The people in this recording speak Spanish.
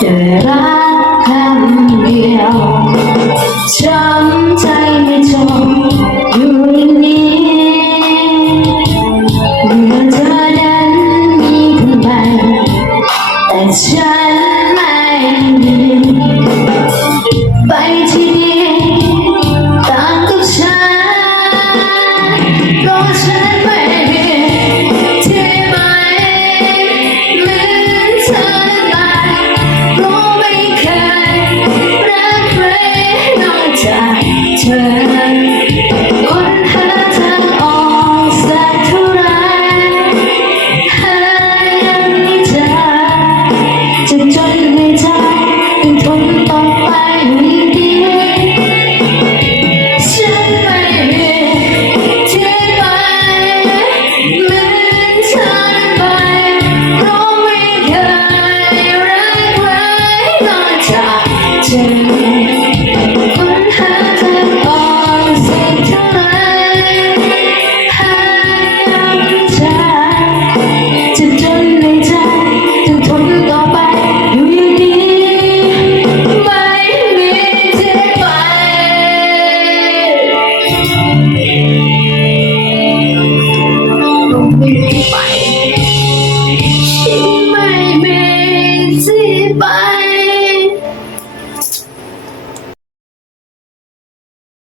tierra.